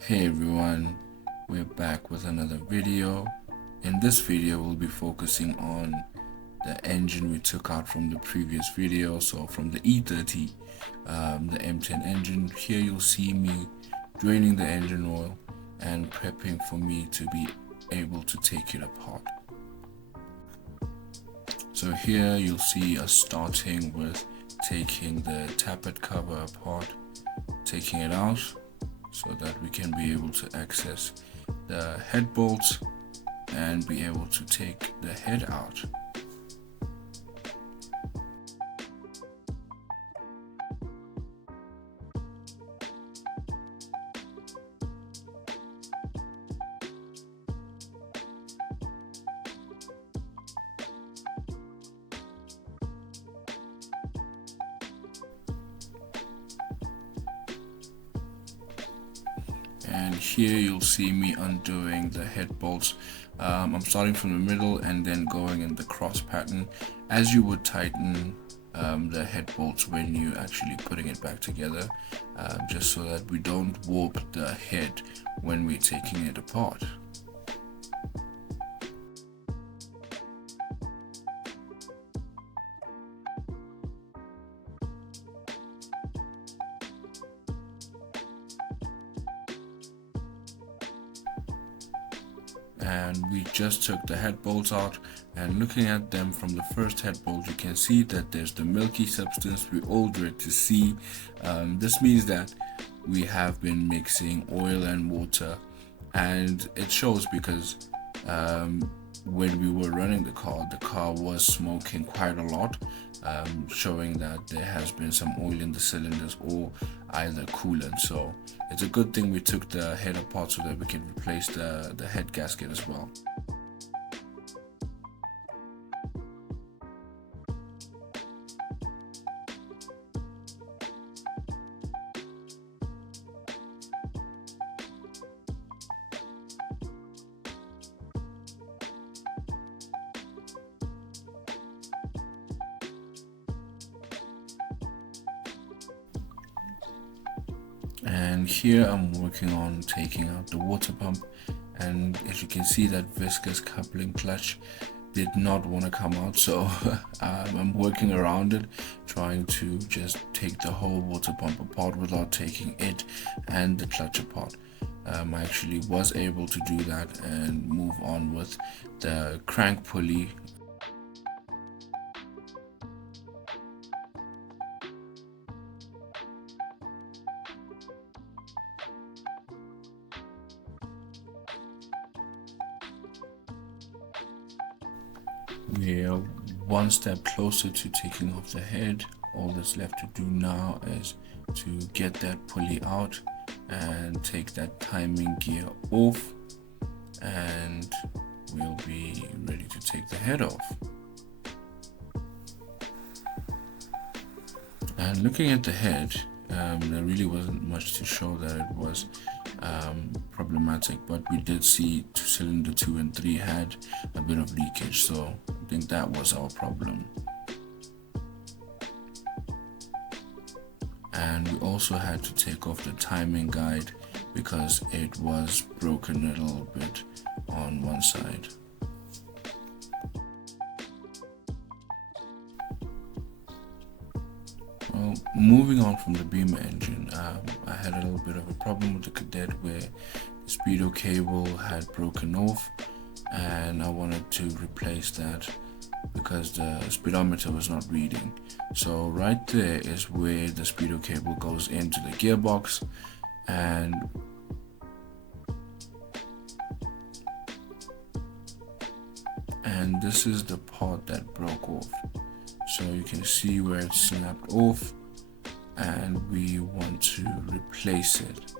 Hey everyone, we're back with another video. In this video, we'll be focusing on the engine we took out from the previous video. So from the E30, the M10 engine. Here you'll see me draining the engine oil and prepping for me to be able to take it apart. So here you'll see us starting with taking the tappet cover apart, taking it out so that we can be able to access the head bolts and be able to take the head out. And here you'll see me undoing the head bolts. I'm starting from the middle and then going in the cross pattern, as you would tighten the head bolts when you actually putting it back together, just so that we don't warp the head when we're taking it apart. And we just took the head bolts out, and looking at them from the first head bolt, you can see that there's the milky substance we all dread to see. This means that we have been mixing oil and water, and it shows because when we were running the car was smoking quite a lot, showing that there has been some oil in the cylinders or either coolant. So it's a good thing we took the head apart so that we can replace the head gasket as well. And here I'm working on taking out the water pump, and as you can see, that viscous coupling clutch did not want to come out, so I'm working around it, trying to just take the whole water pump apart without taking it and the clutch apart. I actually was able to do that and move on with the crank pulley. We're one step closer to taking off the head. All that's left to do now is to get that pulley out and take that timing gear off, and we'll be ready to take the head off. And looking at the head, there really wasn't much to show that it was problematic, but we did see cylinder 2 and 3 had a bit of leakage, so I think that was our problem. And we also had to take off the timing guide because it was broken a little bit on one side. Well, moving on from the Beamer engine, I had a little bit of a problem with the Kadett where the speedo cable had broken off, and I wanted to replace that because the speedometer was not reading. So right there is where the speedo cable goes into the gearbox, and this is the part that broke off. So you can see where it snapped off, and we want to replace it.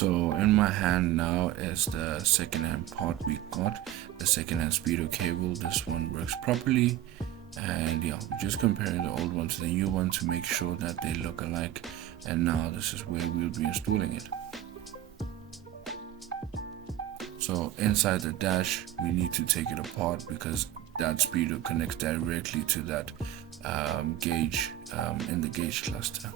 So in my hand now is the second-hand part we got, the second-hand speedo cable. This one works properly, and yeah, we're just comparing the old one to the new one to make sure that they look alike. And now this is where we'll be installing it. So inside the dash, we need to take it apart because that speedo connects directly to that gauge in the gauge cluster.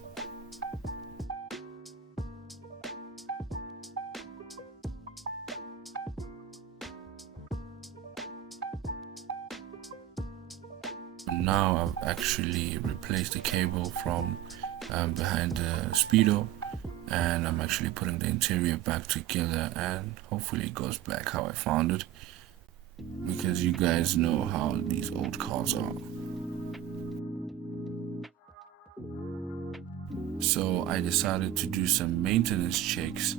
Now I've actually replaced the cable from behind the speedo, and I'm actually putting the interior back together, and hopefully it goes back how I found it, because you guys know how these old cars are. So I decided to do some maintenance checks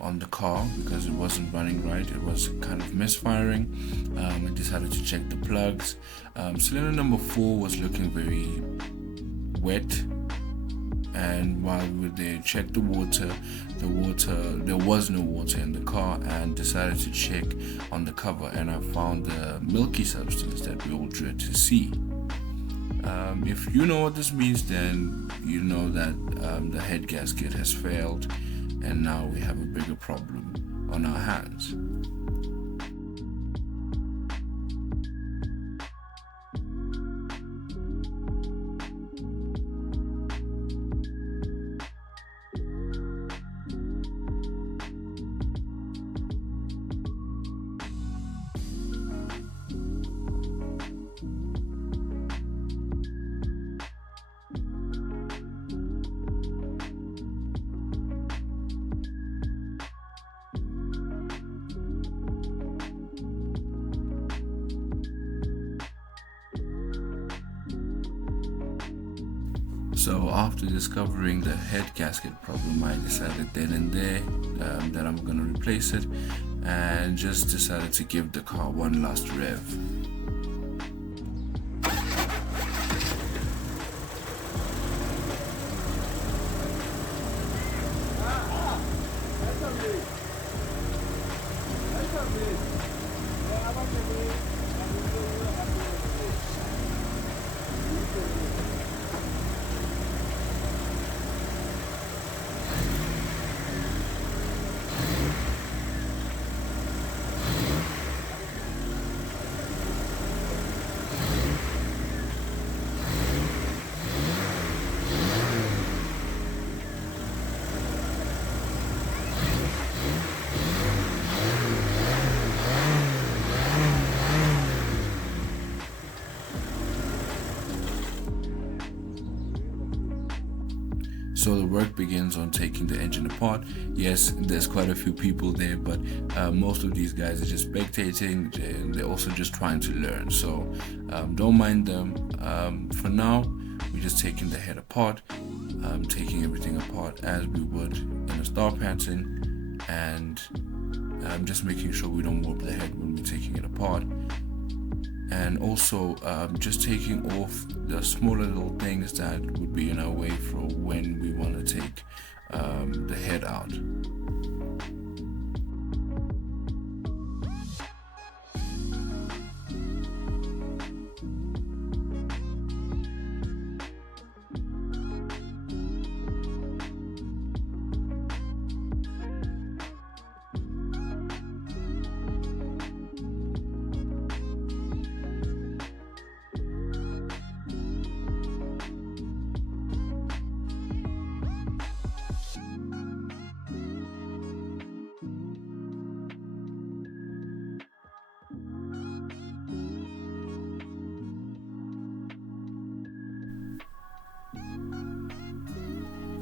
on the car because it wasn't running right. It was kind of misfiring. I decided to check the plugs. Cylinder number 4 was looking very wet, and while we were there, checked the water, there was no water in the car, and decided to check on the cover, and I found the milky substance that we all dread to see. If you know what this means, then you know that the head gasket has failed, and now we have a bigger problem on our hands. So after discovering the head gasket problem, I decided then and there that I'm gonna replace it, and just decided to give the car one last rev. So the work begins on taking the engine apart. Yes, there's quite a few people there, but most of these guys are just spectating, and they're also just trying to learn. So don't mind them. For now, we're just taking the head apart, taking everything apart as we would in a star pattern, and just making sure we don't warp the head when we're taking it apart. And also just taking off the smaller little things that would be in our way for when we want to take the head out.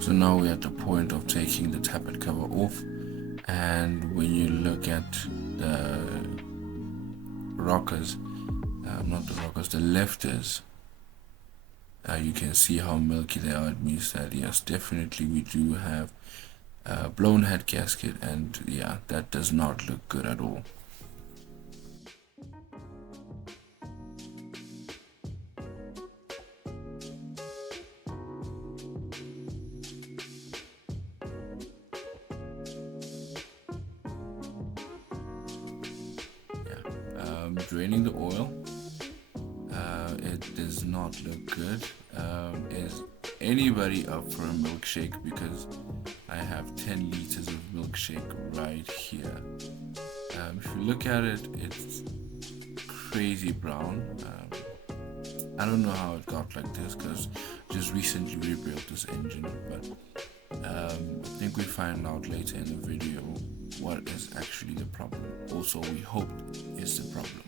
So now we're at the point of taking the tappet cover off, and when you look at the rockers, not the rockers, the lifters, you can see how milky they are. It means that yes, definitely we do have a blown head gasket, and yeah, that does not look good at all. draining the oil. It does not look good. Is anybody up for a milkshake? Because I have 10 liters of milkshake right here. If you look at it, it's crazy brown. I don't know how it got like this, because just recently rebuilt this engine, but I think we find out later in the video what is actually the problem. Also, we hope is the problem.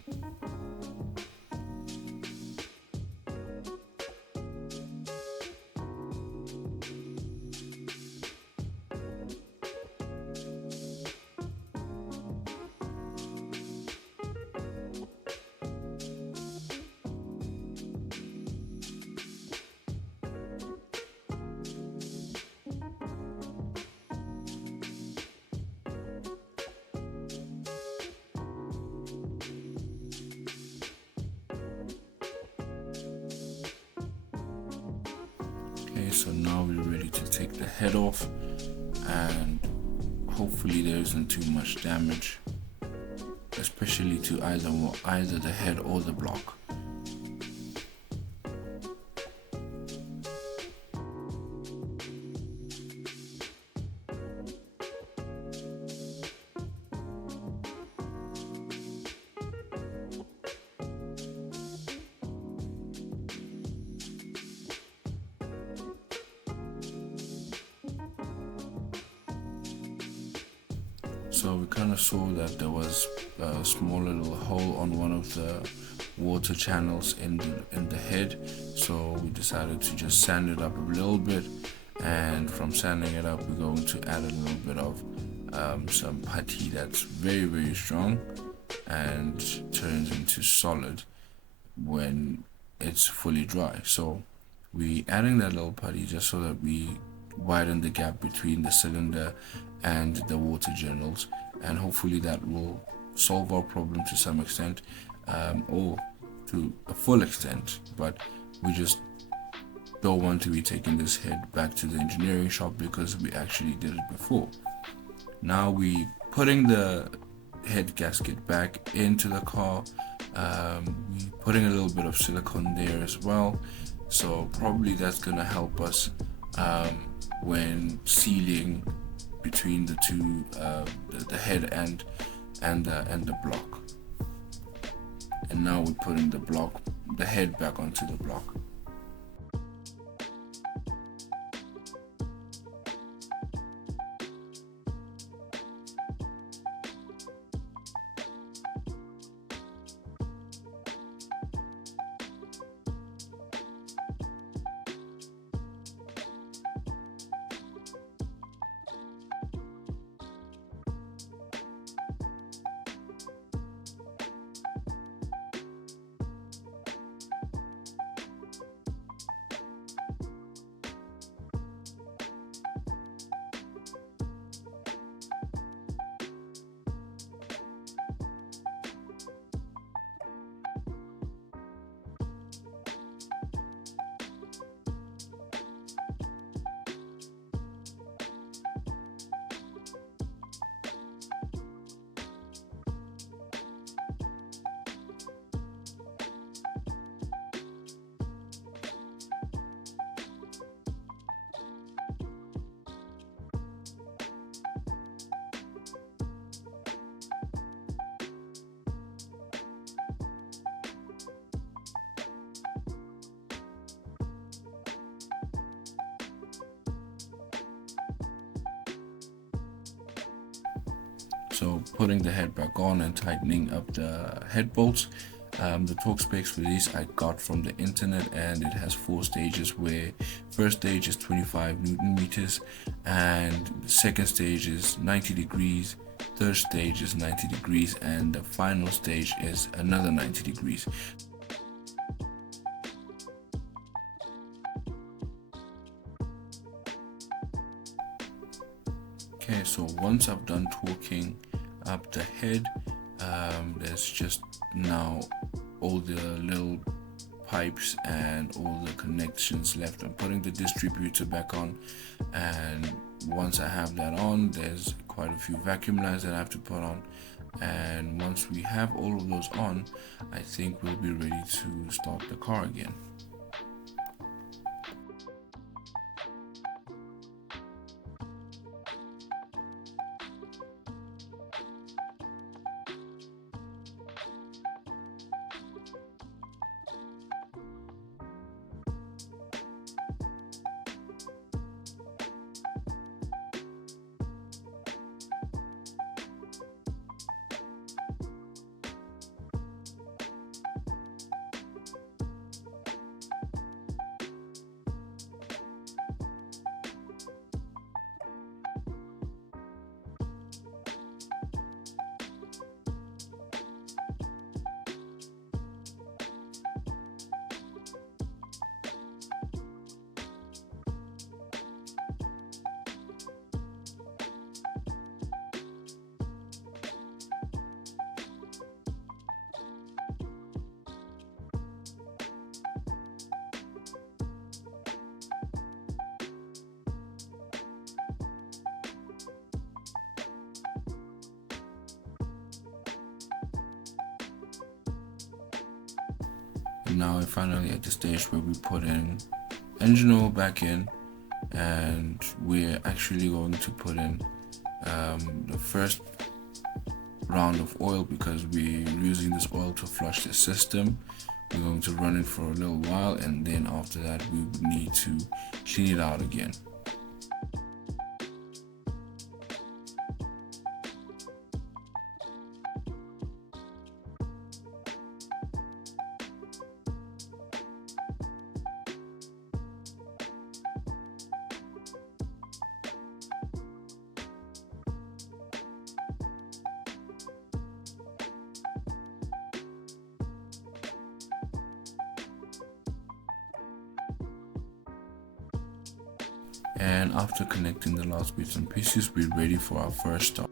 Okay, so now we're ready to take the head off, and hopefully there isn't too much damage, especially to either the head or the block. So we kind of saw that there was a small little hole on one of the water channels in the head, so we decided to just sand it up a little bit, and from sanding it up we're going to add a little bit of some putty that's very strong and turns into solid when it's fully dry. So we adding that little putty just so that we widen the gap between the cylinder and the water journals, and hopefully that will solve our problem to some extent, or to a full extent. But we just don't want to be taking this head back to the engineering shop because we actually did it before. Now we putting the head gasket back into the car. We putting a little bit of silicone there as well, so probably that's gonna help us when sealing between the two, the head and the block. And now we're putting the head back onto the block. So putting the head back on and tightening up the head bolts. The torque specs for this I got from the internet, and it has 4 stages, where first stage is 25 Newton meters, and the second stage is 90 degrees, third stage is 90 degrees, and the final stage is another 90 degrees. Okay, so once I've done torquing up the head, there's just now all the little pipes and all the connections left. I'm putting the distributor back on, and once I have that on, there's quite a few vacuum lines that I have to put on, And once we have all of those on, I think we'll be ready to start the car again. And now we're finally at the stage where we put in engine oil back in, and we're actually going to put in the first round of oil because we're using this oil to flush the system. We're going to run it for a little while, and then after that we would need to clean it out again. And after connecting the last bits and pieces, we're ready for our first start.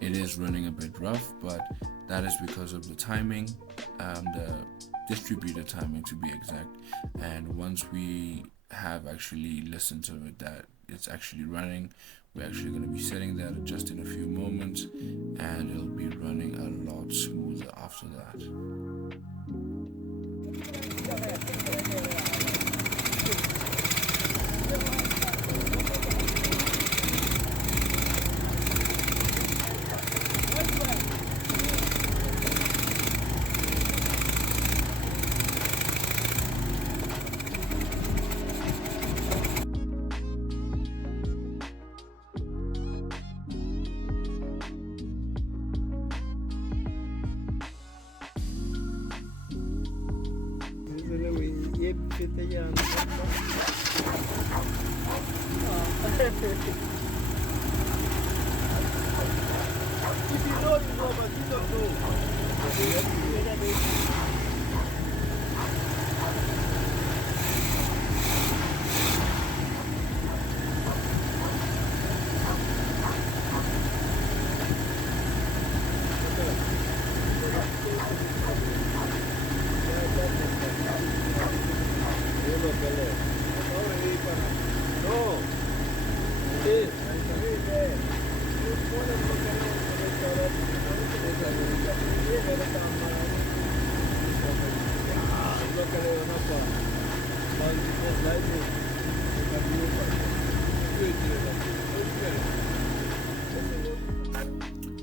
It is running a bit rough, but that is because of the timing, the distributor timing to be exact. And once we have actually listened to it that it's actually running, we're actually going to be setting that just in a few moments, and it'll be running a lot smoother after that.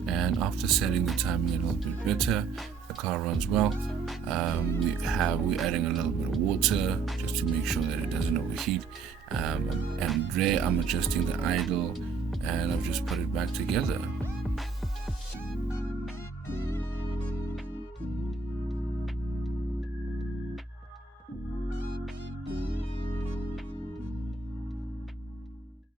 And after setting the timing a little bit better, the car runs well. We're adding a little bit of water just to make sure that it doesn't overheat. And there I'm adjusting the idle, and I've just put it back together.